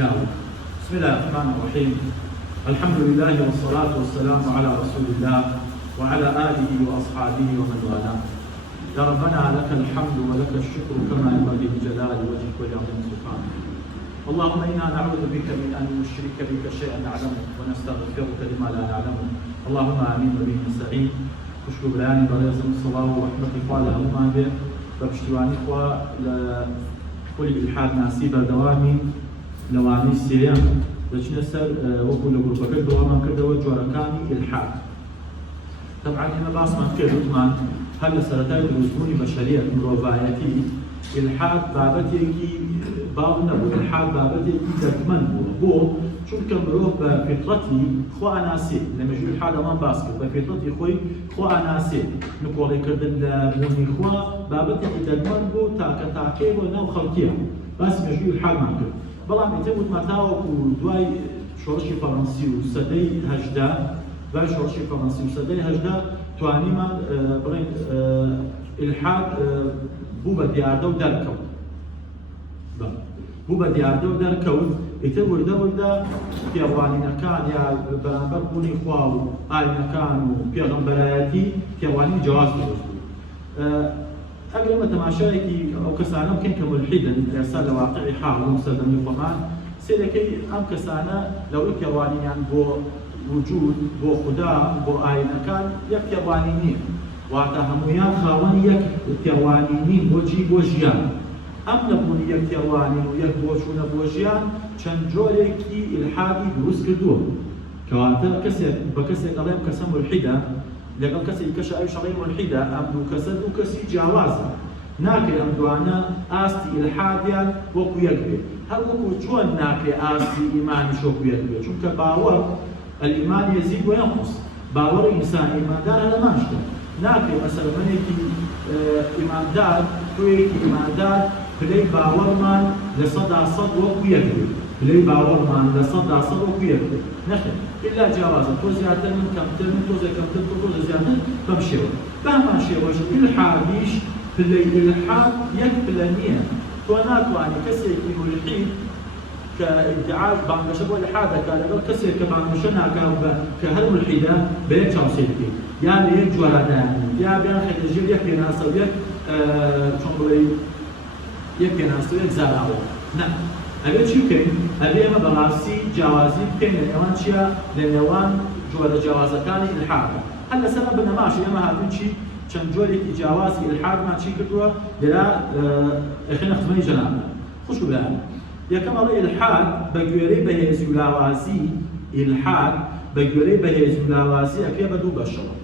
يا رب. بسم الله الرحمن الرحيم. الحمد لله والصلاة والسلام على رسول الله وعلى آله وأصحابه ومن والاه. يا ربنا لك الحمد ولك الشكر كما ينبغي بجلال وجهك ولعظيم سبحانك. اللهم إنا نعوذ بك من أن نشرك بك شيئا نعلمه ونستغفرك لما لا نعلمه. اللهم آمين وبه نستعين. خوشك بلاني بريزم الصلاة ورحمة الله هما به بپشتیوانی خوا لكل الإلحاد ناسيبه دوامي لواني سيام دەچنە سەر وەکو لە گروپەکەی دەوامان کردەوە جۆرەکانی ئیلحاد. طبعا ئێمە باسمان کرد وتمان هەر لە سەرەتای دروستبوونی بەشەریەت مرۆڤایەتی ئیلحاد بابەتێکی باو نەبوو، ئیلحاد بابەتێکی دەرکمەند بوو. بۆ چونکە مرۆڤ بە فیترەتی خۆ ئاناسێ، لە مێژووی ئیلحادەمان باس کرد، بە فیترەتی خۆی خۆ ئاناسێ، نکۆڵێکردن لە بوونی خوا بابەتێکی دەرکمەند بوو تاکە تاکەی بۆ ناو خەڵکیە. باسی مێژووی ئیلحادمان کرد. بەڵام ئێتر وتمان تاوەکو دوای شۆڕشی فەڕەنسی و سەدەی هەژدا، دوای شۆڕشی فەڕەنسی و سەدەی هەژدا توانیمان بڵێن ئیلحاد بوو بە دیاردە و دەرکەوت. بوو بە دیاردە و دەرکەوت، ئێتر وردە پێڕوانینەکان یا بەرامبەر بوونی خوا و ئاینەکان و پێغەمبەرایەتی پێڕوانینی جیاواز دروست بوو. ئەگەر ئێمە تەماشایەکی ئەو کەسانە بکەین کە مولحیدن ئێستا لە واقعی حاڵ و سەردەمی خۆمان، سێرەکەی ئەم کەسانە لەوەی پێڕوانینیان بۆ وجود، بۆ خودا، بۆ ئاینەکان یەک پێڕوانی نییە، واتە هەموویان خاوەن یەک پێڕوانی نین بۆ جی بۆ ژیان. ئەم نەبوونی یەک پێڕوانین و یەک بۆ چوونە بۆ ژیان چەند جۆرێکی ئیلحادی دروست کردووە، کەواتە کەسێک بە کەسێک ئەڵێم کەسە مولحیدە لەگەڵ کەسێکی کەش ئەویش ئەڵێ مولحیدە، ئەم دوو کەسە دوو کەسی جیاوازە، ناکرێ ئەم دوانە ئاستی ئیلحادیان وەکو یەک بێت، هەر وەکو چۆن ناکرێ ئاستی ئیمانیش وەکو یەک بێت، چونکە باوەڕ الئیمان یەزید وەینقوس، باوەڕی ئینسان ئیماندار هەر هەمان شتە، ناکرێ مەسەلمەنێکی ئیماندار تۆیەکی ئیماندار پلەی باوەڕمان لە 100% وەکو یەک بێت، پلەی باوەڕمان لە 100% وەکو یەک بێت، نەخێر إلا جوازا تو زيادة من كمتر من تو زي كمتر تو زيادة بمشيو بهمان شيوش الحاديش في الإلحاد يكفلنيه تو ناتواني كسيكي ملحيد كادعاء بانجشة والإلحاد كان كسيك بانجشنا كهل ملحيدة بيك شاوسيكي يا بيك جوالداني يا بيان خيط الجيل يكفي ناسا ويك شنبلي يكفي ناسا ويك زاراو نعم ئەبێ چی بکەین؟ ئەبێ ئێمە بەڕاستی جیاوازی بکەین لە نێوان چییە؟ لە نێوان جۆرە جیاوازەکانی ئیلحادە. هەر لەسەر ئەم بنەماش ئێمە هاتوون چی؟ چەند جۆرێکی جیاوازی ئیلحادمان چی کردووە؟ لێرە ئەخێنە خزمەتی جەنابە. خوشک برایان. یەکەم ئەڵێ ئیلحاد بە گوێرەی بەهێزی و لاوازی، ئیلحاد بە گوێرەی بەهێزی و لاوازی ئەکرێ بە دوو بەشەوە.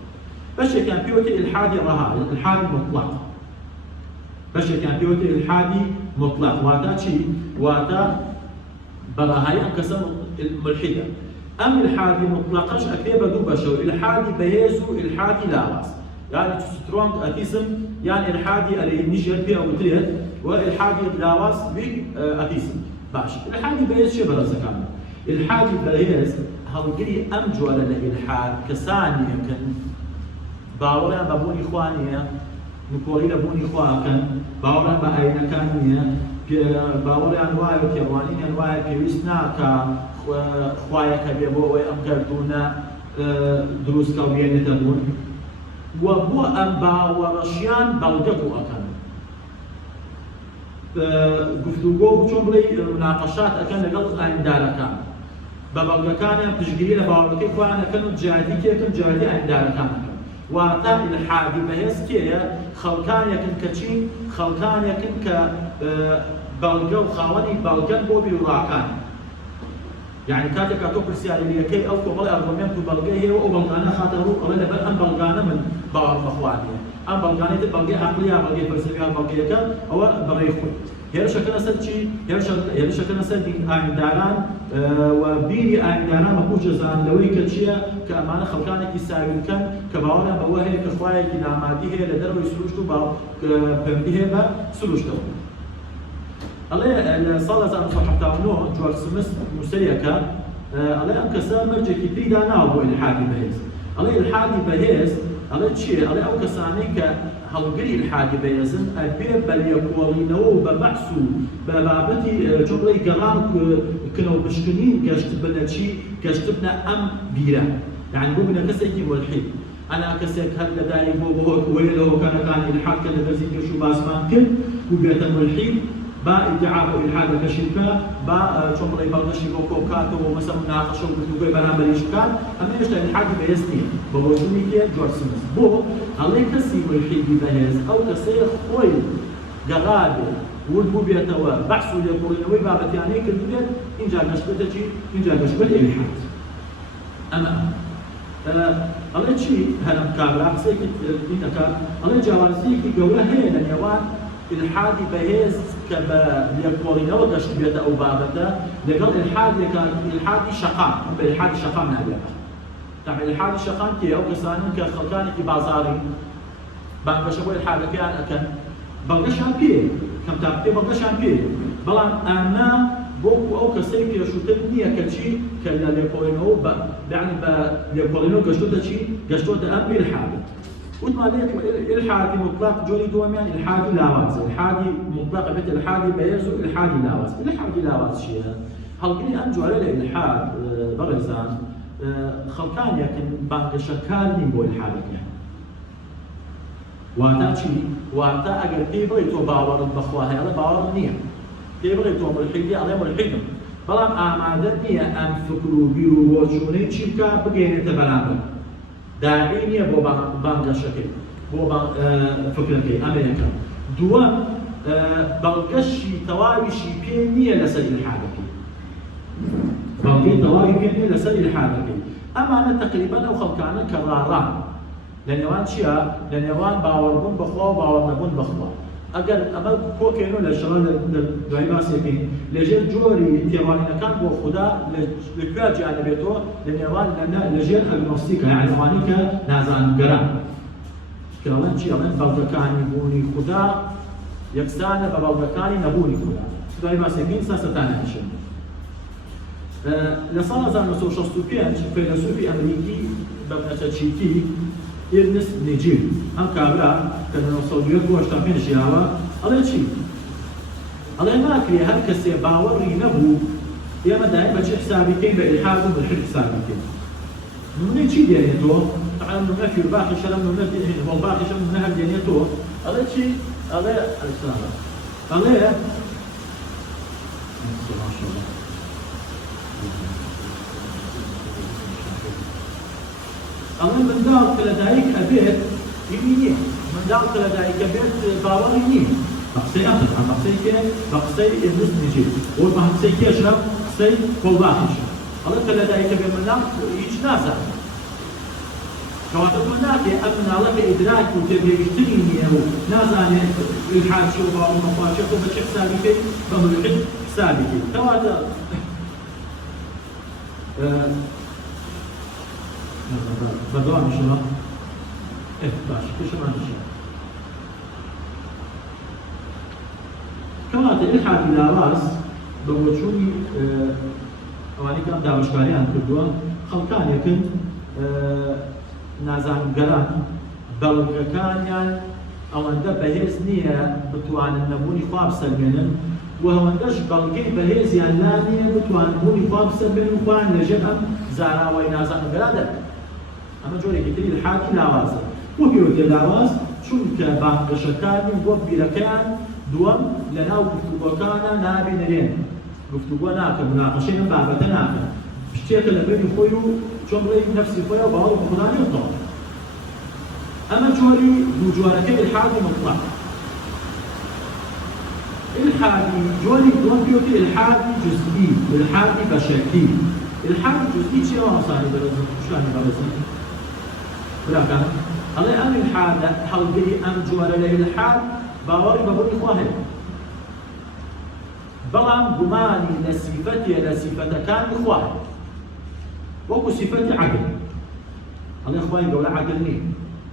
بەشێکیان پێوتە ئیلحادی ڕەها، ئیلحادی مطلق. بەشێکیان پێوتە ئیلحادی مطلق، واتە چی؟ واتە بەڕەهایی ئەم کەسە ملحیدە. ئەم ئیلحادی مطلقەش ئەکرێ بە دوو بەشەوە، ئیلحادی بەهێز و ئیلحادی لاواز. یعنی سترۆنگ ئەتیسم یان ئیلحادی ئەلێنیژێر پێ ئەوترێت و ئیلحادی لاواز ویک ئەتیسم. باش، ئیلحادی بەهێز چێ بەڕێزەکان؟ ئیلحادی بەهێز هەڵگری ئەم جۆرە لە ئیلحاد کەسانێکن باوەڕیان بە بوونی خوا نییە، نکۆڵی لە بوونی خواکەن، باوەڕیان بە ئاینەکان نییە، باوەڕیان وایە و پێڕوانینیان وایە پێویست ناکە خوایەکە بێ بۆ ئەوەی ئەم گەردوونە دروستکە و بێنێتە بوون، وە بۆ ئەم باوەڕەشیان بەڵگە بوو ئەکەن. گفتوگۆ چۆن بڵێ مناقەشات ئەکەن لەگەڵ ئایندارەکان، بە بەڵگەکانیان پشتگیری لە باوەڕەکەی خۆیان ئەکەن و جیادیکێکن جیادی ئایندارەکان ئەکەن. واتە ئیلحادی بەهێز کێیە؟ خەڵکانێکن کە چی؟ خەڵکانێکن کە بەڵگە و خاوەنی بەڵگەن بۆ بیرڕاکان. یعنی کاتێکا تۆ پرسیارەکەی ئەو کۆمەڵی ئەڕۆمێنت و بەڵگەی هەیە و ئەو بەڵگانە خاتە ڕوو ئەڵێ لەبەر ئەم بەڵگانە من باوەڕ بەخوا نییە، ئەم بەڵگانەی تر بەڵگەی عەقڵی یا بەڵگەی فەلسەفی یا بەڵگەیەکە ئەوە بەڕێی خۆی. هێرشەکەنە سەر چی؟ هێرشەکەنە سەر ئاینداران و بیری ئاینداران بە خوجەزان لەوەی کە چییە؟ کە ئەمانە خەڵکانێکی ساویلکەن کە باوەڕیان بەوە هەیە کە خوایەکی نامادی هەیە لە دەرەوەی سروشت و پەیوەندی هەیە بە سروشتەوە. ئەڵێ لە ساڵ 1979 جۆرج سمس نووسەرێکە ئەڵێ ئەم کەسە مەرجێکی تریدا ناوە بۆ ئیلحادی بەهێز. ئەڵێ ئیلحادی بەهێز ئەڵێ چییە؟ ئەڵێ ئەو کەسانەی کە هەڵگری الحادی بەهێزن ئەبێ بە لێکۆڵینەوە و بە بەحث و بە بابەتی چۆن بڵێ گەڕان کردەوە پشکنین گەشت بنە چی؟ گەشت بنە ئەم بیرە. یعنی بۆ بنە کەسێکی ملحید. ئەنا کەسێک هەر لەدایک بۆ وەیە لە هۆکارەکانی ئیلحاد کە لە بەرزی پێش و باسمان کرد و بێتە ملحید با ادعا بۆ ئیلحادەکەشی بکە با چۆن بڵێ بەڵگەشی بۆ کۆکاتەوە مەسەڵ مناقەشە و گفتوگۆی بەرامبەریش بکات ئەمە هێشتا ئیلحادی بەهێز نییە بە بۆچوونێکی جۆرج سمیث. بۆ ئەڵێ کەسی ملحیدی بەهێز ئەو کەسەیە خۆی گەڕابێ ورد بوو بێتەوە بەحث و لێکۆڵینەوەی بابەتیانەی کردبێت اینجا گەشت بێتە چی؟ اینجا گەشت بێت ئیلحاد. ئەمە ئەڵێ چی هەرم کابرا قسەیەکی دەکات ئەڵێ جیاوازیەکی گەورە هەیە لە نێوان ئیلحادی بەهێز کە بە لێکۆڵینەوە گەشت بێتە ئەو بابەتە لەگەڵ ئیلحادی شەقام بە ئیلحادی شەقام نابێت. تاقی ئیلحادی شەقام کێ؟ ئەو کەسانن کە خەڵکانێکی بازاڕی بانگەشە بۆ ئیلحادەکەیان ئەکەن بەڵگەشیان پێیە کەم تاقیێ بەڵگەشیان پێیە بەڵام ئەمە بۆکو ئەو کەسەی پێشووتر نییە کە چی کە لە لێکۆڵینەوە یعنی بە لێکۆڵینەوە گەشتۆتە چی؟ گەشتۆتە ئەم ئیلحادە. وتمان لێت ئیلحادی مطلق جۆری دووەمیان ئیلحادی لاوازە. ئیلحادی مطلق بێت ئیلحادی بەهێز و ئیلحادی لاواز. ئیلحادی لاواز چییە؟ هەڵگری ئەم جۆرە لە ئیلحاد بەڕێزان خەڵکانێکن بانگەشەکار نین بۆ ئیلحادەکەیان. واتە چی؟ واتە ئەگەر پێی بڵێ تۆ باوەڕت بەخوا هەیە ئەڵێ باوەڕم نییە. پێی بڵێ تۆ ملحیدی ئەڵێ ملحیدم. بەڵام ئامادە نییە ئەم فکر و بیر و بۆچوونەی چی بکە بگەێنێتە بەرامبەر. داعی نییە بۆ بانگەشەکەی بۆ فکرەکەی ئەمە یەکەم. دووەم بەڵگەشی تەواویشی پێ نییە لەسەر ئیلحادەکەی. بەڵگەی تەواوی پێ نییە لەسەر ئیلحادەکەی. ئەمانە تەقریبەن ئەو خەڵکانە کە ڕاڕان لە نێوان چییە؟ لە نێوان باوەڕبوون بەخوا و باوەڕ نەبوون بەخوا. ئەگەر ئەمە کۆکێنەوە لە شەڕە لە دوای باسێکین لەژێر جۆری تێڕوانینەکان بۆ خودا لەکوێ جیان دەبێتەوە لە نێوان لەژێر ئەگنۆستیکە یعنی ئەوانەی کە نازانگەران کە ئەڵێن چی؟ ئەڵێن بەڵگەکانی بوونی خودا یەکسانە بە بەڵگەکانی نەبوونی خودا. دوای باسێکین سەستانەشن. لە ساڵ 1965 فەیلسوفی ئەمریکی بە بنەتەچیکی ئێرنست نیجیل ئەم کابرا کە لە 1985 ژیاوە ئەڵێ چی؟ ئەڵێ ناکرێ هەر کەسێ باوەڕی نەبوو ئێمە دایم بە چی حسابی بکەین بە ئیلحاد و ملحید حسابی بکەین. نمونەی چی دێنێتەوە؟ طبعاً نمونە فیرباخیشە لەم نمونە هەڵباخیشە نمونە هەر دێنێتەوە. ئەڵێ چی؟ ئەڵێ ئەڵێ منداڵ کە لەدایک ئەبێت هیچی نییە. منداڵ کە لەدایک ئەبێت باوەڕی نییە. بە قسەی ئەم بە قسەی کێ؟ بە قسەی ئێرنست نیجیل. بۆ بە قسەی کێشە؟ قسەی هەڵباخیشە. ئەڵێ کە لەدایک ئەبێت منداڵ هیچ نازانێت. کەواتە تۆ ناکێ ئەم منداڵە کە ئیدراک و تێگەیشتنی نییە و نازانێت ئیلحاد چی و باوەڕ نەخوا چییە تۆ بە چی حسابی بکەیت؟ بە ملحید حسابی بکەیت. کەواتە بەدوام میشەوە؟ باش پێشەمان میشە. کەواتە ئیلحادی لاواز بە بۆچوونی ئەوانەی کە ئەم داوەشکاریان کردووە خەڵکانێکن نازانگەران بەڵگەکانیان ئەوەندە بەهێز نییە بتوانن نەبوونی خوا بسەلمێنن و ئەوەندەش بەڵگەی بەهێزیان لا نییە بتوانن نەبوونی خوا بسەلمێنن و خوان لەژێر ئەم زاراوەی نازانگەران دەکەن. ئەمە جۆرێکی تری ئیلحادی لاوازە. بۆ پیرۆتێ لاواز چونکە بانگەشەکانی بۆ بیرەکەیان دووەم لە ناو گفتوگۆکانە نابێنرێن. گفتوگۆ ناکەن، مناقەشەی ئەم بابەتە ناکەن. شتێکە لە بەری خۆی و چۆن بڵێ نەفسی خۆی و باوەڕ بە خودا نێتەوە. ئەمە جۆری دوو جۆرەکەی ئیلحادی مطلق. ئیلحادی جۆری دووەم پیرۆتێ ئیلحادی جزئی، ئیلحادی بەشەکلی. ئیلحادی جزئی چییە ئەوانسانی بەرەزم شانی بەرەزم؟ براکان ئەڵێ ئەم ئیلحادە هەڵگری ئەم جۆرە لە ئیلحاد باوەڕی بە بوونی خوا هەیە. بەڵام گومانی لە سیفەتێ لە سیفەتەکانی خوا هەیە. وەکو سیفەتی عەدل. ئەڵێ خوای گەورە عەدل نییە.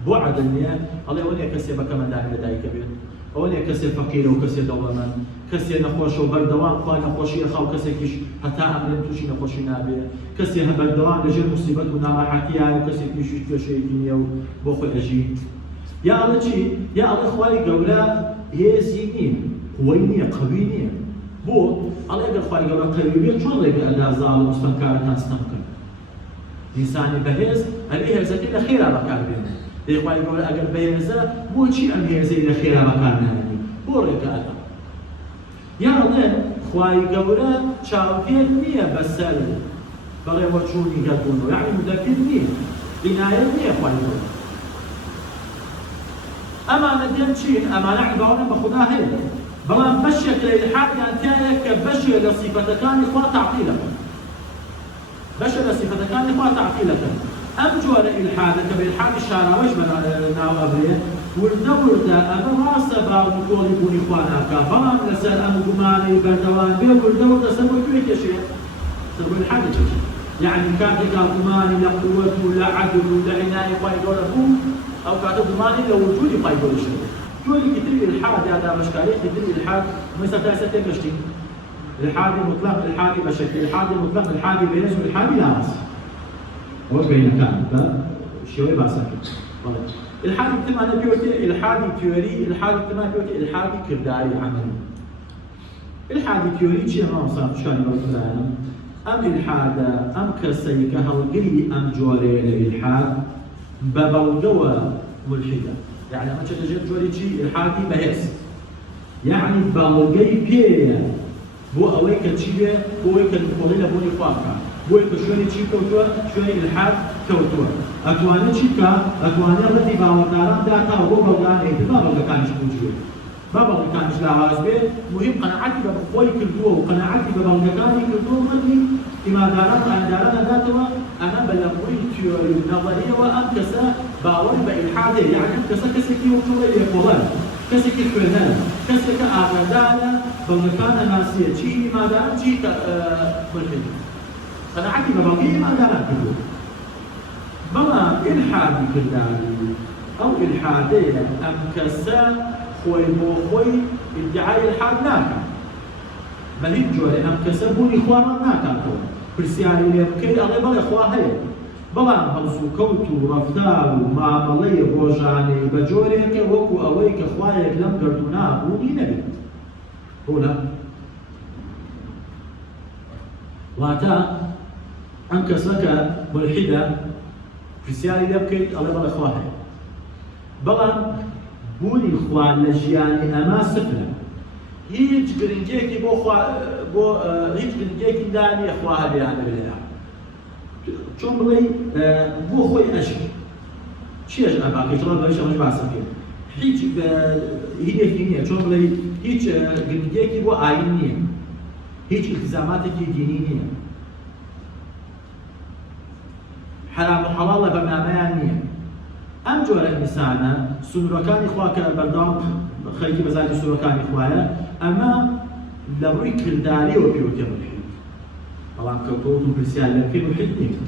بۆ عەدل نییە؟ ئەڵێ ئەوە نییە کەسێ بە کەمەندانی لەدایکە بێت. ئەوە نیە کەسێ فەقیرە و کەسێ دەوڵەمەند، کەسێ نەخۆشە و بەردەوام خوا نەخۆشیە خاو کەسێکیش هەتا ئەمرێن تووشی نەخۆشی نابێ، کەسێ بەردەوام لەژێر موسیبەت و ناڕەحەتیایە و کەسێکیشی کێشەیەکی نییە و بۆ خۆی ئەژی. یا ئەڵێ چی؟ یا ئەڵێ خوای گەورە هێزی نییە، قوەی نییە، قەوی نییە. بۆ ئەڵێ ئەگەر خوای گەورە قەوی بێت چۆن ڕێگە ئەدا زاڵ و ستەمکارەکان ستەم بکەن؟ ئینسانی بەهێز ئەبێ هێزەکەی لە خێرا بەکاربێنێ. دەی خوای گەورە ئەگەر بەهێزە بۆچی ئەم هێزەی لە خێرا بەکارنایەنی؟ بۆ ڕێگە ئەدا. یا ئەڵێ خوای گەورە چاوپێر نییە بەسەر بەڕێوەچوونی گەردوونەوە، یعنی مدەبیر نییە، عنایەت نییە خوای گەورە. ئەمانە دێن چین؟ ئەمانە عیبارەتن بە خودا هەیە، بەڵام بەشێک لە ئیلحادیان تایە کە بەشێک لە سیفەتەکانی خوا تەعتیلەکەن. بەشێک لە سیفەتەکانی خوا تەعتیلەکەن. ئەم جۆرە ئیلحادە کە بە ئیلحادی شاراوەش بەناو ئەبرێت، وردە وردە ئەمە ڕاستە باو و کۆڵی بوونی خوا ناکات، بەڵام لەسەر ئەم گومانەی بەردەوام بێ وردە وردە سەر بۆ کوێ کێشێت؟ سەر بۆ ئیلحادە کێشێت. یعنی کاتێکا گومانی لە قووەت و لە عەدل و لە عنایەتی خوای گەورە بوو، ئەو کاتە گومانی لە وجودی خوای گەورە شێت. جۆرێکی تری ئیلحاد یا دامەشکاریەکی تری ئیلحاد مەسەڵەن تا ئێستا تێگەشتین. الحادي مطلق، الحادي بشكل، الحادي مطلق، الحادي بينز، والحادي لاص. هو بين كان شوي باسكت. الحادي اجتماعي بيوتي، الحادي تيوري، الحادي اجتماعي بيوتي، الحادي كرداري عملي. الحادي تيوري شيء ما صار شان مثلا ام الحاد ام كسيك هالقري ام جوري الالحاد ببوجوه ملحده. يعني ما تجد جوري شيء الحادي بهس. يعني بلغي بيه بو ئەوەی کە چی بێ بۆی کە خۆڵی لە بۆنی خواکە، بۆی کە شوێنی چی کەوتووە، شوێنی ئیلحاد کەوتووە. ئەتوانێت چی بکە؟ ئەتوانێت ڕەتی باوەڕداران داکات بۆ بەڵگانێک با بەڵگەکانیش بوجێ، با بەڵگەکانیش لاواز بێ، مهم قەنەعەتی بە خۆی کردووە و قەنەعەتی بە بەڵگەکانی کردووە و ڕەتی ئیمانداران ئاینداران ئەداتەوە. ئەمە بە لەبووی تیۆری و نەظەریەوە ئەم کەسە باوەڕ بە ئیلحاد هەیە، یعنی ئەم کەسە کەسێکی وەکوڵی لێکۆڵەن، کەسێکی خوێنەرە، کەسێکە ئاگادارە بەڵگەکان ئەناسیە، چی ئیمانداران چی ملحد، قەنەعەتی بە بەڵگەی ئیمانداران کردووە. بەڵام ئیلحادی کرداری ئەو ئیلحادەیە ئەم کەسە خۆی بۆ خۆی ئیدعای ئیلحاد ناکات، بە هیچ جۆرێ ئەم کەسە بوونی خوامان ناکاتەوە، پرسیاری لێ بکەی ئەڵێ بەڵێ خوا هەیە، بەڵام هەڵس و کەوت و ڕەفتار و مامەڵەی ڕۆژانەی بە جۆرێکە وەکو ئەوەی کە خوایەک لەم گردوونا بوونی نەبێت. ڕوونە؟ واتە ئەم کەسە کە ملحیدە پرسیاری لێ بکەیت ئەڵێ بەڵێ خوا هەیە، بەڵام بوونی خوا لە ژیانی ئەما سفرە، هیچ گرنگێکی بۆ هیچ گرنگێکی دانیە خوا هەبیان لەبێدا. چۆن بڵێ بۆ خۆی ئەژی چێژ ئەباکەی ڕۆ بەش ئەمەش باسم پێ هیچ هیچێکی نییە، چۆن بڵێ هیچ گرنگێکی بۆ ئاین نییە، هیچ التزاماتێکی دینی نییە، حرام و حەڵاڵ لە بەرنامەیان نییە. ئەم جۆرە ئینسانە سنوورەکانی خوا کە بەردەوام خەریکی بەزاری سنوورەکانی خوایە، ئەمە لە ڕووی کرداریەوە پێوتێ ملحید، بەڵام کەوتۆ و پرسیار لە بکەی ملحید نییە.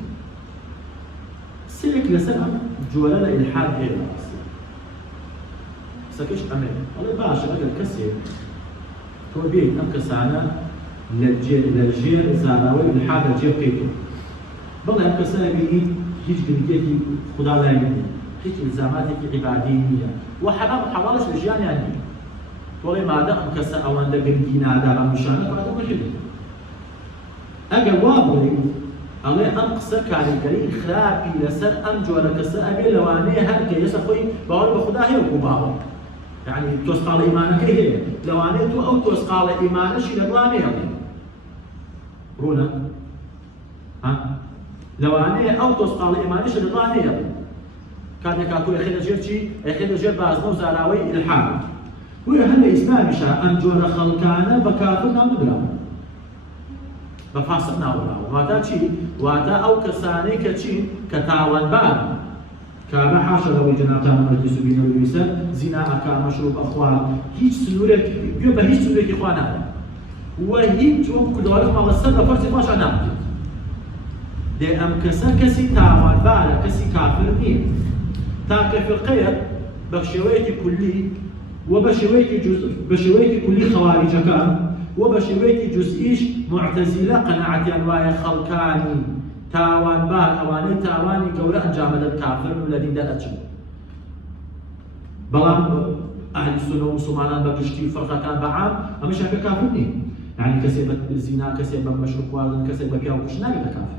سێک لەسەر ئەم جۆرە لە ئیلحاد هەیە بەڕاستی. قسەکەش ئەمێ ئەڵێ باشە ئەگەر کەسێک تۆ بێیت ئەم کەسانە لە ژێر زاناوەی ئیلحادە جێ بکەیتەوە، بەڵێ ئەم کەسە بینی هیچ گرنگێکی خودا لای نییە، هیچ ئیلزاماتێکی عیبادی نییە و حەرام و حەڵاڵش لە ژیانیان نییە، تۆڵێ مادە ئەم کەسە ئەوەندە گرنگی نادا بەم نیشانە کاتە ملحیدە. ئەگەر وا بڵێ ئەڵێ ئەم قسە کاریگەری خراپی لەسەر ئەم جۆرە کەسە ئەبێ لەوانەیە هەر کە ئێستا خۆی باوەڕ بە خودا هەیە وەکو باوەڕ، یعنی تۆسقاڵە ئیمانەکەی هەیە، لەوانەیە تۆ ئەو تۆسقاڵە ئیمانەشی لەدوانەیە ڕوونە؟ لەوانەیە ئەو تۆسقاڵە ئیمانەشی لەدوانەیە کاتێکا تۆ ئەخێنە ژێر چی؟ ئەخێنە ژێر بازنە و زاراوەی ئیلحاد. وێ هەر لە ئیسلامیشا ئەم جۆرە خەڵکانە بە کافر نامدراون، بە فاسق ناوەراون. واتە چی؟ واتە ئەو کەسانەی کە چین؟ کە تاوانبارن، کابە حاشە لەوەی جەنابتان مەجلیس و بینەوەیسە زینا ئەکا مەشروب ئەخوا، هیچ سنوورێک گوێ بە هیچ سنوورێکی خوا نادەن و هیچ وەکو کردەوەرە ماڵە سەر بە فەرزی خواشا نابکرێت. دێ ئەم کەسە کەسی تاوانبارە، کەسی کافر نییە، تاکە فرقەیە بە شێوەیەکی کولی بشويك كل خوارج كان وبشويك جزئيش معتزلة قناعتيان وايا خلقاني تاوان بار اواني تاواني قورا انجامد الكافر الذي دلتشم بلان اهل السنة ومسلمان بقشتي فرقة كان بعام اما شاكا كافرني يعني كسيبة الزنا كسيبة مشروق واردن كسيبة بياو كشناك كافر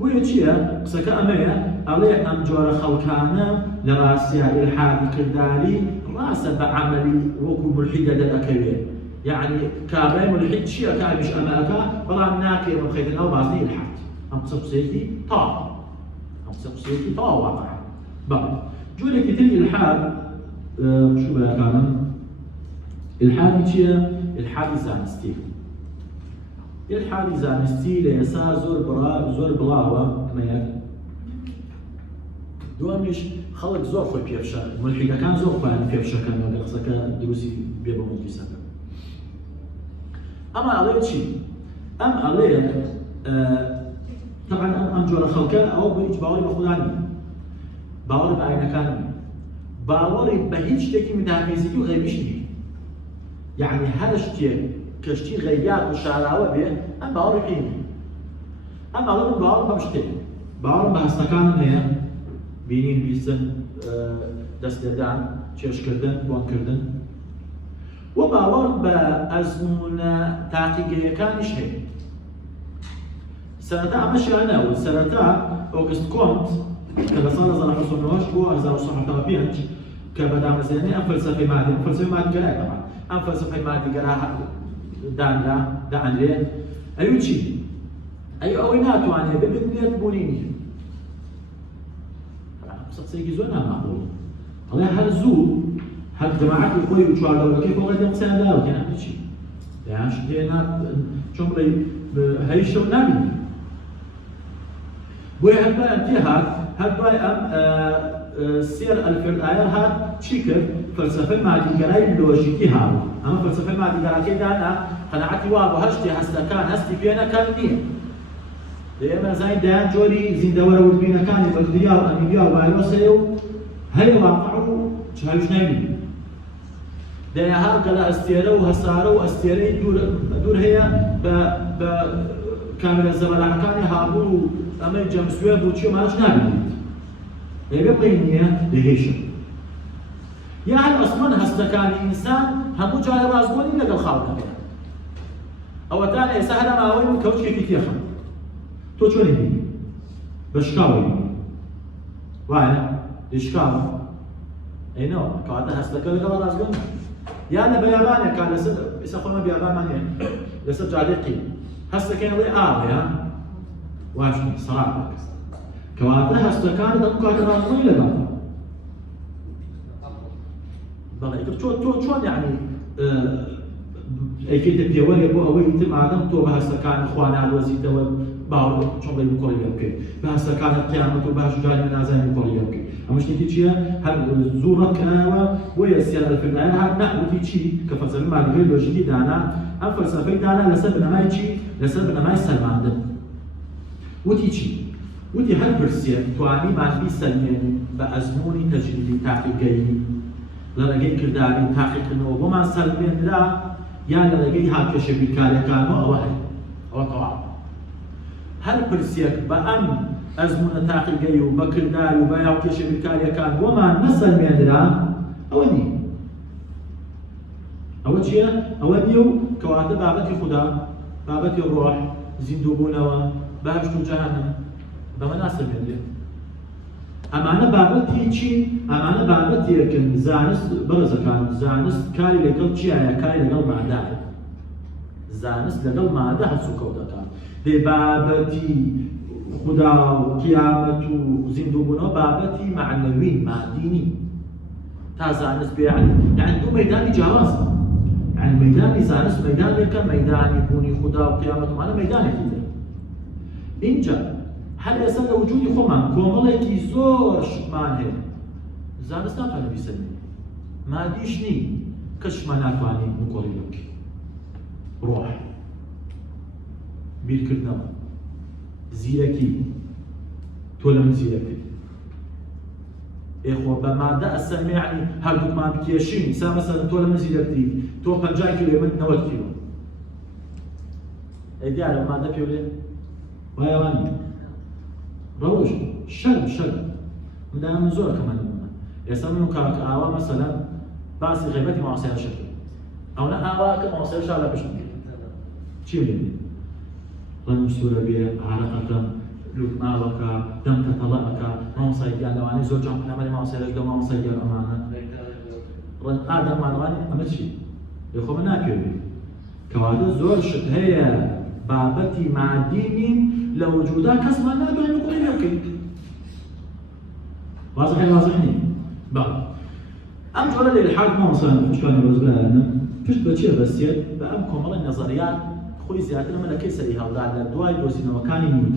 بويا چیە قسەکە ئەمەیە ئەڵێ ئەم جۆرە خەڵکانە لە ڕاستیە ئیلحادی کرداری ڕاستە بە عەمەلی وەکو مولحیدە دەرەکەوێ یعنی کابرای مولحید چییە کاریش ئەمەکە بەڵام ناکرێ بخەیتە ناو بازنەی ئیلحاد ئەم قسە قسەیەکی تاوە ئەم قسە قسەیەکی تاوە واقعا بەڵێ جۆرێکی تر ئیلحاد شو بەیەکانم ئیلحادی چییە؟ ئیلحادی زانستی الحادي زانستی لە ئێستا زۆر بڵاوە ئەمەیەک دووەمیش خەڵک زۆر خۆی پێبشە مولحیدەکان زۆر خۆیان پێبشەکەن لەگە قسەکە دروستی بێ بە مجلیسەکە ئەمە ئەڵێ چی؟ ئەم ئەڵێ طبعا ئەم جۆرە خەڵکە ئەوە بۆ هیچ باوەڕی بە خوددا نییە باوەڕی بە ئاینەکان نییە باوەڕی بە هیچ شتێکی متافیزیکی و غەیبیش نییە یعنی هەر شتێک کەشتی غەیبیات و شاراوە بێ ئەم باوەڕی پێی نییە ئەم ئەڵێ من باوەڕم بەم شتێک باوەڕم بە هەستەکانم هەیە بینین بیستن دەستێدان چێشکردن بۆنکردن و باوەڕ بە ئەزمونە تاقیگەیەکانیش هەیە سەرەتا ئەمەشیان نەوت سەرەتا ئۆگست کۆمت کە لە ساڵ 1970 بۆ 1975 کە بەدامەزێنەی ئەم فەلسەفەی مادی فەلسەفەی مادیگەرای طبعا ئەم فەلسەفەی مادیگەرا دانرا دانرێ ئەوی چی؟ ئەوەی ناتوانێت ببینێت بوونی نییە قسەیەکی زۆر ناماقوڵ ئەڵێ هەر زوو هەر جەماعەتی خۆی و چواردەوڵەکەی خۆڵی دەم قسەیان داوەتێن ئەمە چی؟ دەیان شتێ چۆن بڵێ هەری شەو نابینی بۆیە هەر دوای ئەم تێ هات هەر دوای ئەم سێر ئەلفردایەر هات چی کرد؟ فەلسەفەی مادیگەرای لۆژیکی هاوە ئەمە فەلسەفەی مادیگەراکەی دانا قەناعەتی وا بۆ هەر شتێ هەستەکان هەستی پێ نەکەن نییە ئێمە زای دایان جۆری زیندەوەرە وردبینەکانی بەکتریا و ئەمیبیا و ڤایرۆسەیە و هەیە واقع و چاویش نابینی دەیە هەڵکە لە ئەستێرە و هەسارە و ئەستێرەی دوور هەیە بە کامێرە زەبەلاحەکانی هابوو و ئەمەی جەمسوێ بوو چی ماش نابینیت دەبێ بڵێ نییە دەهێشن یان ئەسڵەن هەستەکانی ئینسان هەموو جارە ڕازگۆنی لەگەڵ خاڵەکەیان ئەوەتان ئێستا هەر ئەماوەی و کەوچێکی تێخەن تۆ چۆنی بینی؟ بە شکاوی بینی وایە؟ شکاوە ئەینەوە کەواتە هەستەکە لەگەڵ ڕازگۆن یان لە بەیابانێکە لەسەر ئێستا خۆمە بیابانمان هەیە لەسەر جادەی هەستەکەی ئەڵێ ئاڵەیە واشنی سەڵات بکەست کەواتە هەستەکانت ئەم کاتە ڕازگۆنی لەگەڵ بەڵێ تۆ چۆن یعنی ئەیکێتە پێوەرێ بۆ ئەوەی تر ئادەم تۆ بە هەستەکانی خوا نادۆزیتەوە باوەڕ چۆن بڵێ بکۆڵی لێ بکەیت بە هەستەکانت قیامەت و باش جاری نازانی بکۆڵی لێ بکەیت ئەمە شتێکی چییە؟ هەر زوو ڕەتکردنەوە بۆیە سێر ئەلفردایەر هات نەوتی چی کە فەلسەفەی مادیگەری لۆژیکی دانا ئەم فەلسەفەی دانا لەسەر بنەمای چی؟ لەسەر بنەمای سەلماندن وتی چی؟ وتی هەر پرسێک توانی مادی سەلمێنی بە ئەزموونی تەجریبی تاقیگەیی لە ڕێگەی کرداری تاقیکردنەوە بۆمان سەلمێنرا یان لە ڕێگەی هاتکێشە بیرکاریەکانەوە ئەوە هەیە ئەوە تەواو هەر پرسێک بە ئەم ئەزمونە تاقیگەی و بە کرداری و بە هاوکێشە بیرکاریەکان بۆمان نەسەلمێنرا ئەوە نییە ئەوە چییە؟ ئەوە نییە و کەواتە بابەتی خوددا بابەتی ڕۆح زیندووبوونەوە بەهەشت و جەهەنەم بەمە ناسەلمێنرێت ئەمانە بابەتی چی؟ ئەمانە بابەتێکن زانست بەڕێزەکان زانست کاری لەگەڵ چیایە؟ کاری لەگەڵ مادایە زانست لەگەڵ مادە هەڵسو کەوت دەکات دێ بابەتی خوددا و قیامەت و زیندووبوونەوە بابەتی معنەوی مادینی تا زانست بێ یعنی دوو مەیدانی جیاوازە یعنی مەیدانی زانست مەیدانێکە مەیدانی بوونی خوددا و قیامەت ومانە مەیدانێکی تر اینجا هەر ئێستا لە وجودی خۆمان کۆمەڵێکی زۆر شتمان هەیە زانست ناتوانێت بیسەلمێنێت مادیش نی کەسمان ناتوانێت بکۆڵی لێ بکەین ڕۆح بیرکردنەوە زیرەکی تۆ لە من زیرەکەی إخوة بمادة السلمة يعني هردوك ما بكيشين سا مثلا تولى مزيد بدي تو 50 كيلو من 90 كيلو إيدي على مادة بيولين ويا واني روج شرم من زور كمان يسمونه كأعوام مثلا بعض غيبات معاصرة شكل أو لا أعوام معاصرة شغلة بشكل شيء يعني رنم سورة بيه عرقك لوت مالك دم تطلقك ما مصيد يعني لو أنا زوج عم نعمل معاصرة جدا ما مصيد أمانة رن آدم مالواني أمد شيء يخو من ناكيو كوادر زور شت هي بابتي مع ديني لوجودها كسمة نابع نقول يمكن واضحني بقى أم جولا للحاج ما مثلا مش كان بالنسبة لنا فيش بتشير بس يد بأمكم والله النظريات خوي زيادة لما كيس ليها ولا على دواي دوزين وكان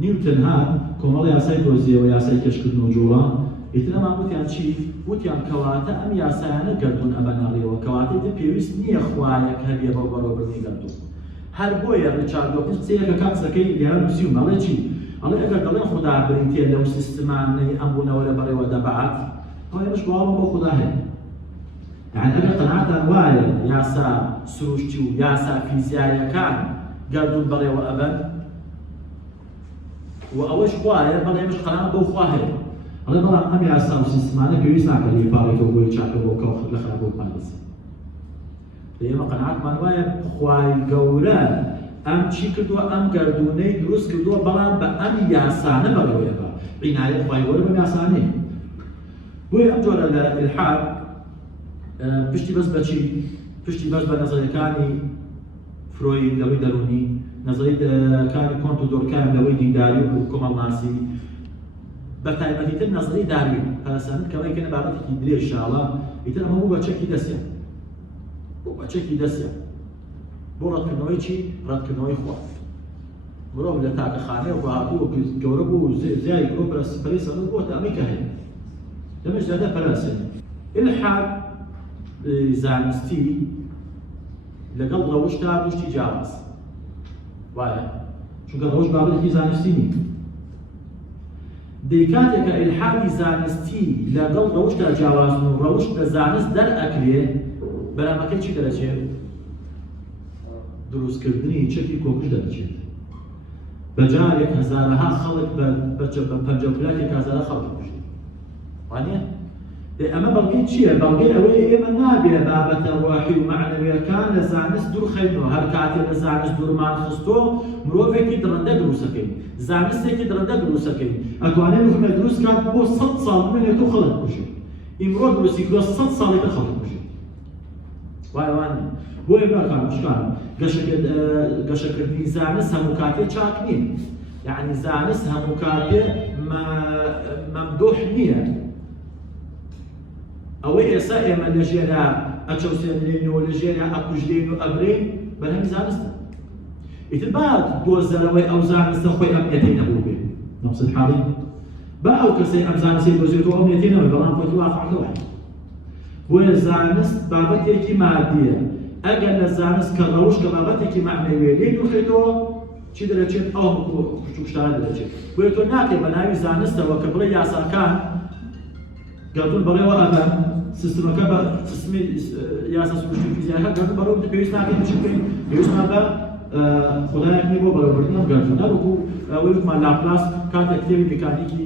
نيوتن هذا كمال ياساي دوزي وياساي كشكل نجولا يتلمع وتيان شيء وتيان كواتا أم ياسانا قردون أبناري وكواتا دي بيويس نية خوايك هبية بوبرو برني قردون هربويا ريتشارد دوكنز سيكا كاتسكي ليها نفسيو مالي شيء الله أقدر دلنا خدا بريتيا لو سيستماني أمبونا ولا بري ودبعات هاي مش بوابا بخدا هي يعني أقدر قناعات أنوايا ياسا سروشتيو ياسا فيزيايا كان قردون بري وأبن وأوش خوايا بري مش قناعة بوخواهي الله بلان أم ياسا سيستماني بيويس ناكا لي بارك وبوي تشاكا بوكا وخلخا بوك مالسي ليما قناعات مانوايا خواي قوران أم شيء كدوا أم قردوني دروس كدوا بلان بأم ياسانة بروية با عناية خواهي ولا بم ياسانة بوي أم جورا الإلحاد بشتي بس بشي بشتي بس بنظرية كاني فرويد لوي دروني نظرية كاني كونتو دوركايم لوي ديداري وكمال ناسي بتايمتي نظرية داروين هذا سنة كمان كنا بعدتك يدري إن شاء الله يتنا مو بتشكي دسيا مو بتشكي دسيا بۆ ڕەتکردنەوەی چی؟ ڕەتکردنەوەی خوا مرۆڤ لە تاقەخانەیە هاتووە گەورە بوو زیای کرۆ پەرستی سەڵوت بۆتە ئەمەی کە هەیە لەمەش زیادە پەرەسێن ئیلحاد زانستی لەگەڵ ڕەوشتا دوشتی جیاواز وایە چونکە ڕەوش بابەتێکی زانستی نیە دەیکاتێکە ئیلحادی زانستی لەگەڵ ڕەوشتا جیاوازن و ڕەوشت لە زانست دەرئەکرێ بەرامەکەی چی دەرەچێت؟ دروستکردنی چەکی کۆکش دەچێت بەجارێک هەزارەها خەڵک بە پەنجەوکلاتێک هەزارە خەڵک کوشت وانە؟ ئەمە بەڵگەی چییە؟ بەڵگەی ئەوەیە ئێمە نابێ بابەتە ڕواحی و معنەویەکان لە زانست دوورخەینەوە هەر کاتێک لە زانست دوورمان خستۆ مرۆڤێکی درەندە دروستەکەین زانستێکی درەندە دروستەکەین ئەتوانێت وحمە دروست کات بۆ 100 ساڵ بمێنێت و خەڵک کوشت ئیمڕۆ دروستی کردووە 100 ساڵێکە خەڵک کوشت وایە وانە بۆیە براکان مشکان گەشەکردنی زانست هەموو کاتێ چاک نین یعنی زانست هەموو کاتێ مەمدوح نییە ئەوەی ئێستا ئێمە لە ژێرا ئەچەوسێنرێنەوە لە ژێرا ئەکوژدێن و ئەبرین بەرهەمی زانستە ئیتر با دۆزەرەوەی ئەو زانستە خۆی ئەمنیەتەی نەبوو بێ نەفسد حاڵی با ئەو کەسەی ئەم زانستی دۆزێتەوە ئەمنیەتەی نەبێ بەڵام خۆی واقعەکەوە بۆیە زانست بابەتێکی مادیە ئەگەر لە زانست کە ڕەوش کە بابەتێکی معنەویە لێ دوورخێتەوە چی دەرەچێت ئەو شتانە دەرەچێت بۆیە تۆ ناکەی بە ناوی زانستەوە کە بڵێ یاساکان گەردون بەڕێوە ئەبەن سیستمەکە بە سیستمی یاسا سروشتی فیزیکیەکە گەردون بەڕێوە پێویست ناکەین بچ بکەین پێویستمان بە خودایەک نیە بۆ بەڕێوەبردنی ئەم گەردونە وەکو ئەوەی وتمان لاپلاس کاتێک کتێبی میکانیکی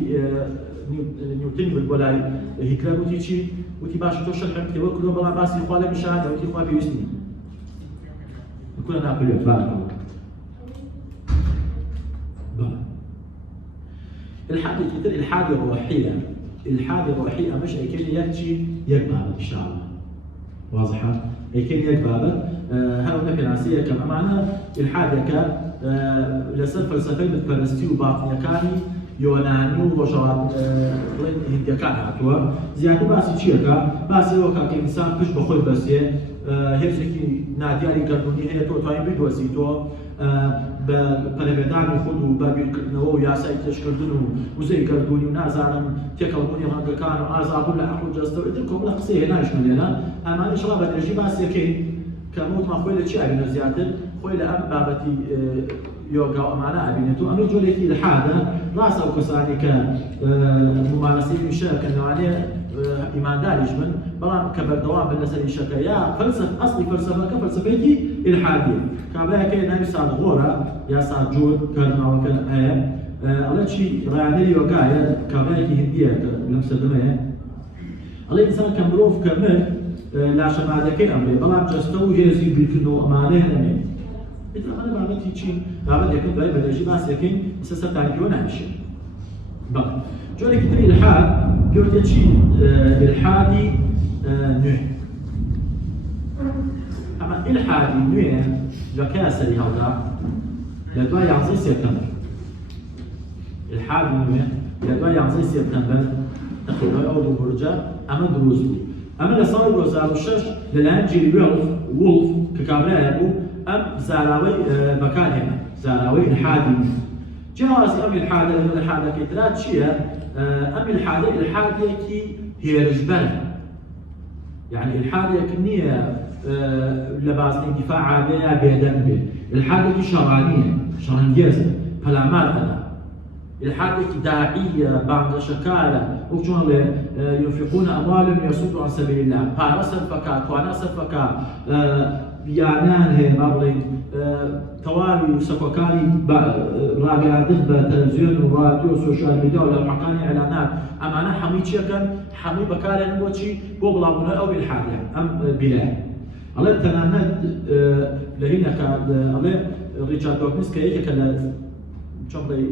نیوتنی برد بۆ لای هیتلەر وتی چی؟ وتی باش تۆ شەک لەم کتێبە کردەوە بەڵام باسی خوا لە میشانە وتی خوا پێویست نییە کورە ناپلێت بارەکەوە الحادي تر الحادي الروحية الحادي الروحية مش أكيد يكشي يقبل إن شاء الله واضحة أكيد يقبل هذا نبي ناسية كم معنى الحادي ك لسه فلسفة بتفلسفي وباطنية كاني يوناني وجوان هندية كان هاتوا زيادة بس شيء كا بس هو كإنسان مش بخوي بس هيك نادياري كربوني هي تو تايم بدوسيتو بەلەبێدانی خود و بابیرکردنەوە و یاسای تێشکردن و وزەی گەردوونی و نازانم تێکەڵبوونی ڕەنگەکان و ئازابوون لە عەقڵ و جەستەوە ئیتر کۆمەڵە قسەی هێنایشمان لێرە ئەمانە ئینشەڵا بە درێژی باسیەکەین کە وتمان خۆی لە چی ئاوینە زیاتر خۆی لە ئەم بابەتی یۆگا و ئەمانە ئەبینێت و ئەمە جۆرێکی لەحادە ڕاستە ئەو کەسانی کە ممارەسەی ویشە کە نەوانێ ئیمانداریش من بەڵام کە بەردەوام بن لەسەر ئیشەکە یا فەلسەف ئەسڵی فەلسەفەکە فەلسەفەیەکی ئیلحادیە کابرایەکە ناوی سادغۆرە یا سادجۆر کارناوەکە هەیە ئەڵێ چی ڕایانەری یۆگایە کابرایەکی هندیە کە لەم سەردەمەیە ئەڵێ ئینسان کە مرۆڤ کە مرد لاشەمادەکەی ئەمرێ بەڵام جەستە و هێزی بیرکردنەوە ئەمانەیە نەمێ ئەمانە بابەتی چین بابەتێکن دوای بەدەژی باسێکین لەسەر سەردانیەوە نامیشێ بەڵێ جۆرێکی تری ئیلحاد پێوتێ چی ئیلحادی نوێ ئەمە ئیلحادی نوێ لەکەیە سەری هەڵدا لە دوای 11 سێپتەمبەر ئیلحادی نوێ لە دوای 11 سێپتەمبەر تقریبا ئەو دوو بورجە ئەمە دروست بوو ئەمە لە ساڵی 2006 لەلایەن جیری وولف کە کابرایە بوو ئەم زاراوەی بەکارهێنا زاراوەی ئیلحادی نوێ جیاوازی ئەم ئیلحادە لەگەڵ ئیلحادەکەی ترا چییە؟ ئەم ئیلحادە ئیلحادێکی هێرشبەرە یعنی ئیلحادێک نییە لە بازنەی دیفاع بێ یا بێدەنگ بێ ئیلحادێکی شەڕانییە شەڕەنگێزە پەلامار ئەدا إلحادك داعية بعد شكالة وشون ينفقون أموالهم ليصدوا عن سبيل الله بارس الفكا تواناس الفكا يانان هي مبلغ توالي سكوكاني راجعين بتلفزيون وراديو وسوشيال ميديا ولا مكان إعلانات أما أنا حمي شكل حمي بكارن بوشي بوبلا بنا أو بالحاد يعني أم بلاد الله تنامد لهنا كان الله ريتشارد دوكنس كأيك كلا شغلي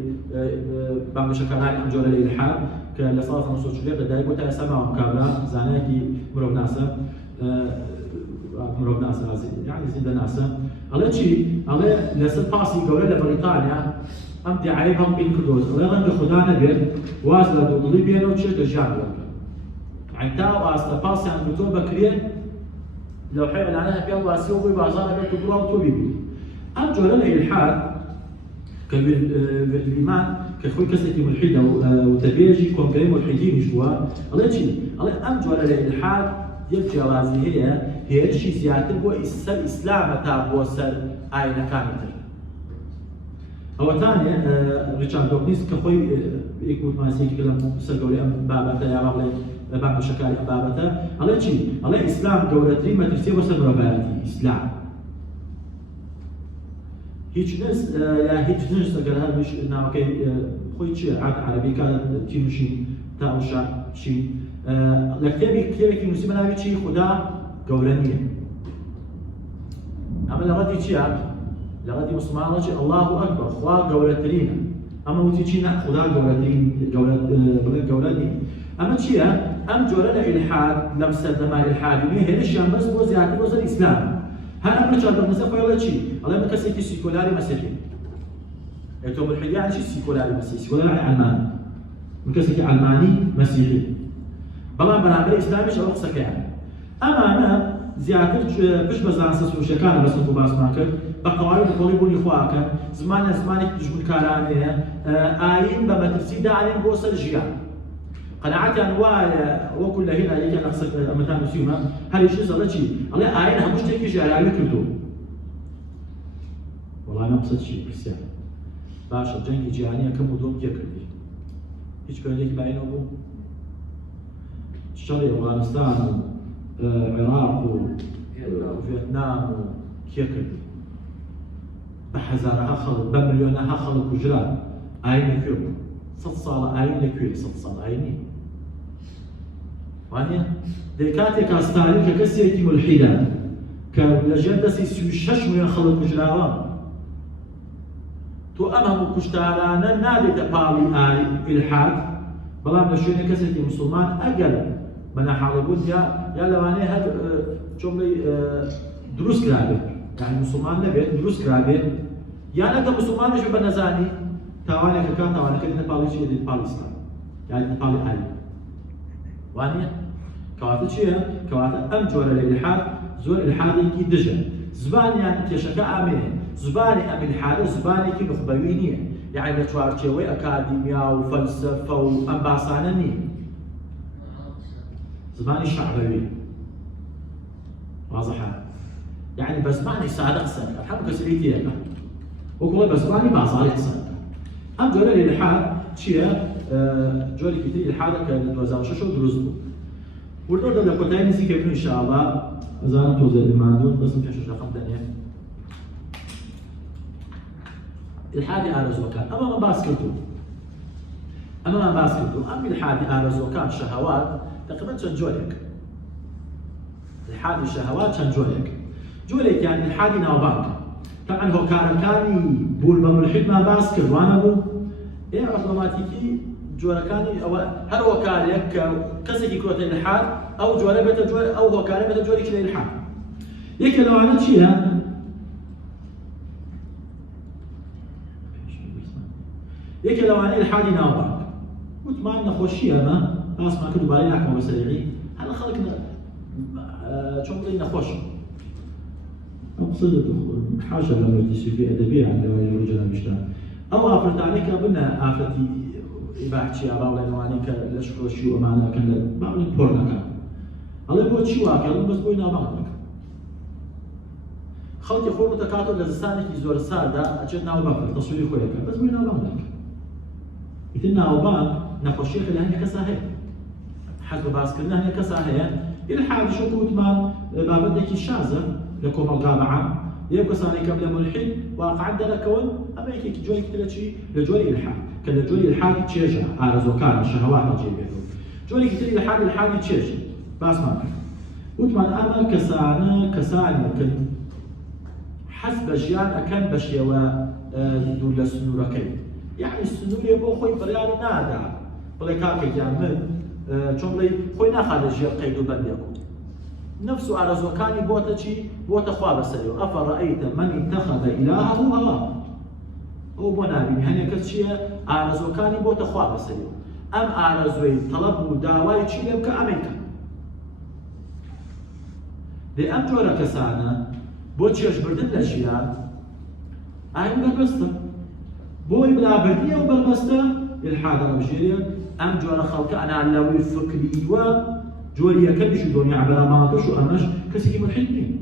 بعض شكلها أمجور الإلحاد كالصلاة نصوص شليق دايق وتأسمع كابرا زانيكي مروف ناسا يعني زيد ناسا الله شيء الله لسه باسي قولة لبريطانيا أم دعايبهم بالكدوز الله رنج خدانا بير واسلا دولي بينو تشي تجارب يعني تا واسلا باسي عن دكتور بكرية لو حيل عنها بيان واسيو ببازار بيت تقرأ وتوبي أم جولة الإلحاد كالإيمان كخوي كسرتي ملحدة وتبيجي كونكريم ملحدين جوا الله شيء الله أمجو على الإلحاد يبجي رازي هي شيء زيادة هو الإسلام تاب وصل آية كاملة أو ثانية ريتشارد دوكنس كخوي يكون ماسك كلام سجولي أم بابته يا رب بعض شكال بابته الله شيء الله إسلام جولتي ما تفسير وصل رباعي إسلام هیچ ناس یا هیچ ناس اگر هر میش نامکی خوی چی عاد عربی کار تیمشین تا وشا چی لکتبی که نوسی من چی خدا قولانیه اما لغتی چی لغتی مسلمان الله اکبر خدا قولترین اما وتی چی نه خدا قولترین قولانی اما چی ام جوره الالحاد لمس دماء الحادميه هلش بس بو زیادت بو الاسلام هذا أمر شاطر مثلا فيلا شيء الله ما كسيتي سيكولاري مسيحي يتوم الحياة عن شيء سيكولاري مسيحي سيكولاري علماني مكسيتي علماني مسيحي بلا برامج إسلامي شو أقصى يعني أما أنا زيادة بش بزانس وشكانة بس نقول باس ماكر بقواعد طالبوني خواك زمانك تجبر كارانية آين بمترسي داعين بوصل الجيان قناعتي أنواع وكل هنا يجي نقصد أمتان مسيومة هل يشوز الله شيء الله عينها مش تيجي جاري كردو والله ما قصد شيء بس يعني باشا جنگي جهانية كم ودوم يكردي هيك كان ليك بعينه أبو الشرق أفغانستان العراق وفيتنام وكيكردي بحزارها خلق بمليونها خلق وجران عينه فيهم 6 ساڵە ئاین لەکوێ 6 ساڵ ئاینی وانە دەکاتێک ئاستانی کە کەسێکی ملحیدە کە لەژێر دەستی 36 ملیۆن خەڵک کوژراوە تۆ ئەم هەموو کوشتارانە نادێتە پاڵی ئیلحاد بەڵام لە شوێنێک کەسێکی موسڵمان ئەگەر بەناحاڵە بوون یا لەوانەیە هەر چۆمڵی دروست کرابێت یعنی موسڵمان نەبێت دروست کرابێت یان ئەگەر موسڵمانیش بە نەزانی تاوانێک کە تاوانەکە دێتە پاڵی چی دێتە پاڵی ئیسلام یعنی دێتە پاڵی عەلی وانە کەواتە چییە؟ کەواتە ئەم جۆرە لە ئیلحاد زۆر ئیلحادێکی دژە زبانیان کێشەکە ئامێنێ زبانی ئەم ئیلحادە زبانێکی نخبەوی نییە یعنی لە چوارچێوەی ئەکادیمیا و فەلسەفە و ئەم باسانە نییە زبانی شەعبەوی واضحە يعني بزمانی ساده قسە هەم کەسری تێکە وەکوڵە بەزمانی بازاڕی قسە ئەم جۆرە لێلحاد چییە؟ جۆرێکی تری لێلحادە کە لە 2006 دروست بوو وردۆ لە کۆتایی نزیکەکەن ئینشاءڵڵا ئەزانم تۆزە لێماندوو دەستم پێشش رەقەم دەنێ لێلحادی ئارەزوەکان ئەمەمان باس کردووە ئەم لێلحادی ئارەزوەکان شەهەوات تقریبا چەند جۆرێک لێلحادی شەهەوات چەند جۆرێکیان لێلحادی ناوبانگە طبعا هۆکارەکانی بوون بە ملحیدمان باس کردوانە بوو ئێمە ئۆتۆماتیکی جۆرەکانی ئەوە هەر هۆکارێک کە کەسێکی کۆتە لێلحاد ئەو جۆرە بێتە جۆرە ئەو هۆکارە بێتە جۆرێکی لێلحاد یەکێ لەوانە چییە؟ یەکێ لەوانەیە لێلحادی ناوبانگ وتمان نەخۆشیە ئەمە باسمان کرد دووبارەی ناکەمەوە بەسەریعی هەر خەڵک چۆن بڵێ نەخۆشە أقصد حاشا لما تسوي أدبية عن الرجال المشتاق أو أفرتانيك بنا أفرتي إباحتي أبا ولا نوانيك لشكر شو معنا كان بعض البورنا كان الله يقول شو أكل بس بوينا بعضك خلق يخور متكاتر لزستانك يزور سادة أجدنا وبفر تصوير خويك بس بوينا بعضك يتنا وبان نخشيك لهني كساهي حسب باسكرنا هني كساهي الحال شو كنت ما بابدك الشازة لكم القابعة يبقى صاني كم ملحد واقع عندنا كون أما يكيك جولي كتلتشي لجولي الحاد كان جولي الحاد تشيجا على زوكان الشهوات الجيبية جولي كتلي الحاد تشيجا باس ما كان وتمان أما كسانا ممكن حسب جيان أكن بشيوا دول السنوركين يعني السنور يبغى خوي بريال نادا بلا كاكي جامد شو بلي خوي ناخذ الجيل قيد وبند يكون نفس على زوكاني بوتا شي بوتا خواب سريو أفرأيت من اتخذ إلهه هواه هو بنابي هني كشيء على زوكاني بوتا خواب سريو أم على زوي طلب وداواي شي لبك أمريكا لأم جورا كسانا بوتشيش بردن لشيات أهم بالبسطة بوي بلا بردية وبالبسطة الحاضر بجيريا أم جورا خلق أنا لوي فكري جوري كلش دنيا عبر ما كشو أمش كسي ملحدين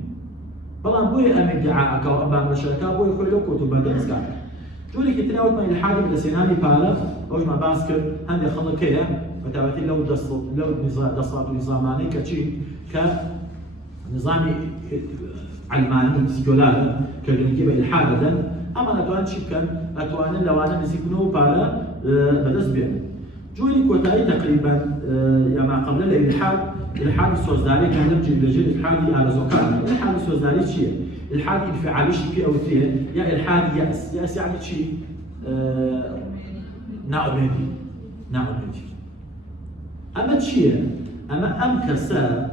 بلان بوي أمين دعاءك أو أبان الشركة بوي خلو كتب بدرس كان جوري كتناول ما الحاجة لسيناني بالغ أوج ما باسكر عندي خلق كيا متابعتي لو نظام دصات نظاماني كشي كنظامي علماني سيكولار كجنكيب الحاجة أما أتوان شيء كان أتوان لو أنا نسيكنو بالغ بدرس بيه جولي كوتاي تقريبا يا ما قبل الالحاد السوزداري كان نمجي لجل الحادي على زوكان الالحاد السوزداري شيء الحادي انفعالي شيء او اثنين يا الحادي يأس يعني شيء ناعمتي اما شيء اما ام كسا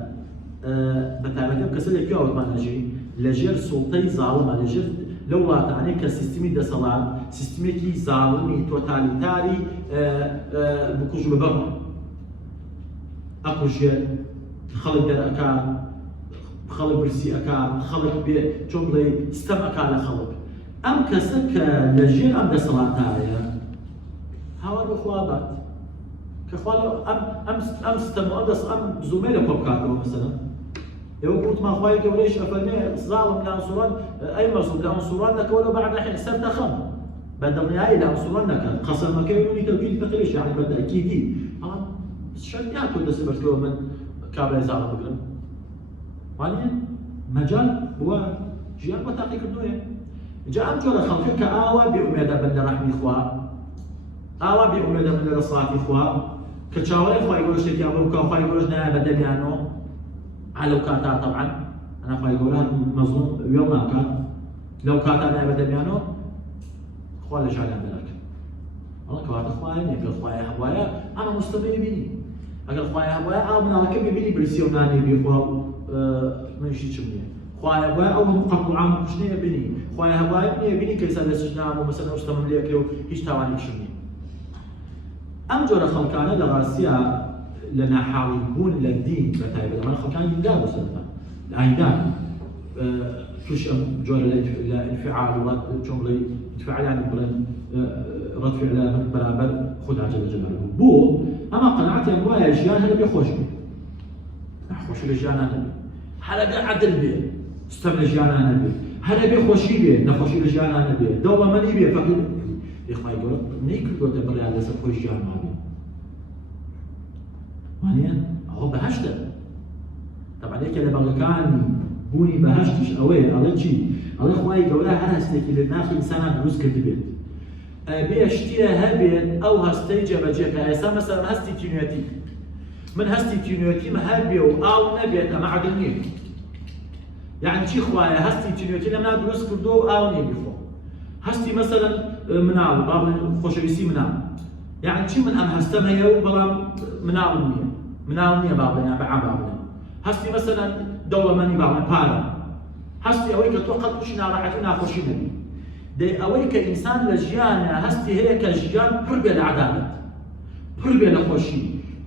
بتعرف كسا لك يا مانجي لجر سلطي ظالمه لجر لو تعني كسيستمي دسالات سيستمي كي ظالمي توتاليتاري بكوج ببر اكو جيل خلق در اكان خلق برسي اكان خلق بي جملي ستم اكان خلق ام كسك لجيل ام دسالاتايا هاو بخوابات كخوال ام ستم ادس ام زميله بوكاتو مثلا لو قلت ما خوي قبليش افرمي ظالم لانصران اي مظلوم لانصرانك ولو بعد الحين سرت خم بدل نهائي لانصرانك قسم مكيوني توكيد تقليش يعني بدا اكيد شرطيات ولا سبت له من كابل ظالم بقلم مالي مجال هو جيان بتحقيق الدنيا جاء امجر خلقك اوا باميد بن رحم اخوا اوا باميد بن رصات اخوا كتشاور اخوا يقول شتي ابوك اخوا يقول جنا بدليانو على لو كاتا طبعا انا اخوي يقولها مظلوم يوم ما كان لو كاتا انا بدميانو اخوي ليش على بالك والله كوات اخويا نيك اخويا هوايا انا مستمر بيني اقل اخويا هوايا او من راكب بيني برسيوناني بيخوا من شي تشمني اخويا هوايا او مقطع عام شنو بيني اخويا هوايا بيني كيس هذا سجنام ومثلا مستمر ليك هيش تواني شمني ام جور خلقانه دراسيه لنا حاولون للدين بتاعي لما كان ينداو سنة الأيدان كش جور الانفعال ورد جملة انفعال يعني رد فعل برابر خدها جل جلاله بو أما قناعتي أن وايا جيان هذا بيخوش خوش الجيان هذا حلقة عدل بيه ستەم لە ژیانانە بێ هەرە بێ خۆشی بێ نەخۆشی لە ژیانانە بێ دەوڵەمەندی بێ فەقیر لێخوای گەورە نەیکردوتە بڕیان لەسەر خۆی ژیانما بێ وانە ئەوە بەهەشتە طبعا یەکێ لە بەڵگەکانی بوونی بەهەشتیش ئەوەیە ئەڵێ چی ئەڵێ خوای گەورە هەر هەستێکی لە ناخی ئینسانان دروست کردی بێت بێ شتێ هەبێت ئەو هەستەی جێبەجێکە ئێستا مەسەڵەن هەستی تینوێتی من هەستی تینوێتیم هەبێ و ئاو نەبێت ئەمە عەدل نییە یعنی چی خوایە هەستی تینوێتی لە منە دروست کردو و ئاو نییە بیخۆ هەستی مەسەڵەن مناڵ با بڵێن خۆشەویستی مناڵ یعنی چی من ئەم هەستەم هەیە و بەڵام مناڵم نییە مناڵ نییە با بڵێن بەعام با بڵێن هەستی مەسەڵەن دەوڵەمەندی با بڵێن پارە هەستی ئەوەی کە تۆ قەت تووشی ناڕەحەتی و ناخۆشی نەبی دەی ئەوەی کە ئینسان لە ژیانە هەستی هەیە کە ژیان پڕ بێ لە عەدالەت پڕ بێ لە خۆشی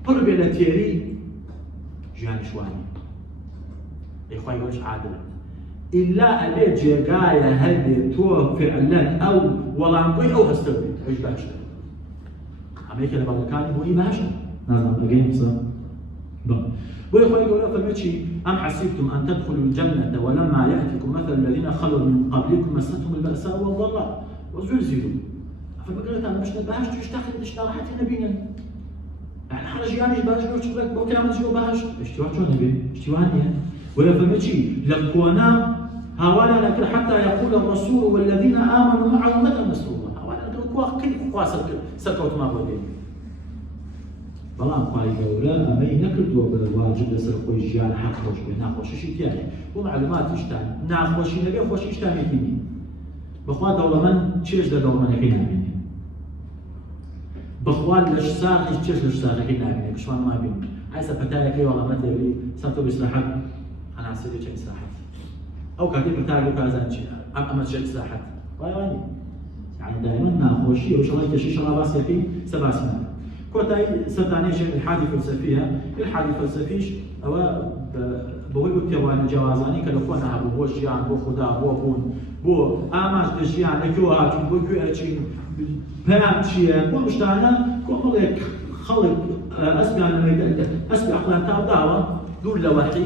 پڕ بێ لە تێری ژیانی شوانی دەی خوای گەورەش عادلە ئیلا ئەبێ جێگایە هەبێ تۆ فعلەن ئەو وەڵامگوی ئەو هەستە بێت ئەوش باشتر ئەمەیەکە لە بەڵگەکانی بۆی باشە نازانم ئەگەی قسە بۆیە خوای گەورە فەرمێ چی ئەم حەسیبتم ئەن تدخلوا الجنة ولما يأتكم مثل الذين خلوا من قبلكم مستهم البأساء والضراء وزلزلوا فبقولتان مش باش تشتغل اشتراحات نبينا يعني حاجه جاني باش نوش لك بوكل عم تجو باش اشتوى شو نبي اشتوى ولا فمشي لكونا هوانا لكن حتى يقول الرسول والذين آمنوا معه متى نصر الله هوانا لكن كل قواسر سكوت ما بودي بەڵام خوای گەورە ئەمەی نەکردووە بە واجب لەسەر خۆی ژیان حەقۆش بێ ناخۆشیشی تیایە بۆ معلوماتیشتان ناخۆشی نەبێ خۆشیشتانێکی نی بەخوا دەوڵەمەند چێژ لە دەوڵەمەندەکەی نابینێ بەخوا لەش ساقیش چێژ لەش ساقەکەی نابینێ پشمان نابین ئایسا پەتایەکەی وەڵامەت لێوی سەر تۆ بئیسراحەت هەناسێری چە ئیسراحەت ئەو کاتی پەتایەک و کازان چی ئەمە چە ئیسراحەت وای وای یعنی دائما ناخۆشی و شەڵای کەشی شەڵا باسیەکەی سەباسی نابێ كوتاي سرطانيش الحادي فلسفية الحادي فلسفيش أو بقول بتوان جوازاني كلفونا هبو بو جيان بو خدا بو بون بو أماش دجيان لكوات بو كواتشين بام شيء بو مشتانا كملك خلق أسمع أسمع أقلام تاع دعوة دول لوحي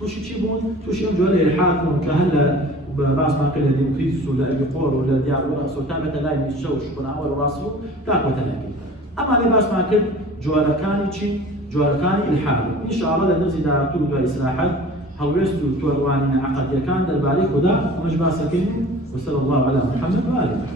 توشي تشيبون توشي جوالي الحاكم كهلا باس ما كل ديمقراطيس ولا يقور ولا ديار ولا سلطان لا يشوش بنا أول راسه تاكل تلاقي أما اللي باس ما كل جواركاني شيء جواركاني الحال إن شاء الله لنفسي دارتو دو إصلاحات حوستو تورواني عقد يكان دربالي خدا ومش باسكين وصلى الله على محمد وآله